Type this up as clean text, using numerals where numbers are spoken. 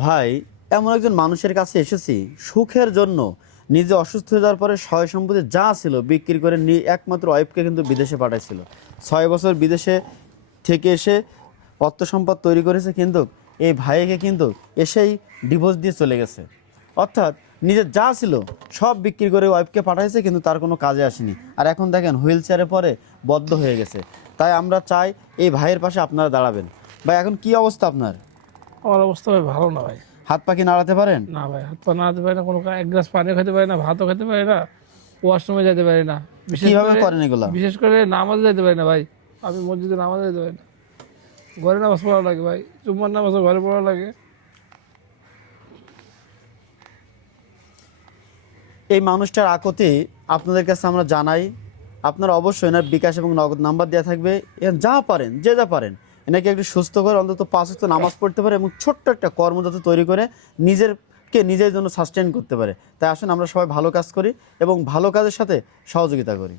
ভাই, এমন একজন মানুষের কাছে এসেছি সুখের জন্য। নিজে অসুস্থ হয়ে যাওয়ার পরে সয় সম্পত্তি যা ছিল বিক্রি করে একমাত্র ওয়াইফকে কিন্তু বিদেশে পাঠাইছিল। 6 বছর বিদেশে থেকে এসে অর্থ সম্পদ তৈরি করেছে, কিন্তু এই ভাইকে কিন্তু এসেই ডিভোর্স দিয়ে চলে গেছে। অর্থাৎ নিজের যা ছিল সব বিক্রি করে ওয়াইফকে পাঠাইছে, কিন্তু তার কোনো কাজে আসেনি। আর এখন দেখেন হুইল চেয়ারে পরে বদ্ধ হয়ে গেছে। তাই আমরা চাই এই ভাইয়ের পাশে আপনারা দাঁড়াবেন। ভাই, এখন কি অবস্থা আপনার? আমার অবস্থা ভাই ভালো না ভাই। হাত পা কি নাড়াতে পারেন? না ভাই, হাত পা নাড়াতে পারি না, কোনো এক গ্লাস পানিও খেতে পারি না, ভাতও খেতে পারি না, ওয়াশরুমে যেতে পারি না। কিভাবে করেন এগুলা? বিশেষ করে নামাজে যেতে পারি না ভাই। আমি মসজিদে নামাজে যেতে পারি না। ঘরে নামাজ পড়া লাগে ভাই, জুম্মার নামাজও ঘরে পড়া লাগে। এই মানুষটার আকতি আপনাদের কাছে আমরা জানাই। আপনারা অবশ্যই এনার বিকাশ এবং নগদ নাম্বার দেওয়া থাকবে। যা পারেন, যে যা পারেন, এনাকে একটু সুস্থ করে অন্তত 5 ওয়াক্ত নামাজ পড়তে পারে এবং ছোট্ট একটা কর্ম যাতে তৈরি করে নিজের জন্য সাস্টেন করতে পারে। তাই আসুন আমরা সবাই ভালো কাজ করি এবং ভালো কাজের সাথে সহযোগিতা করি।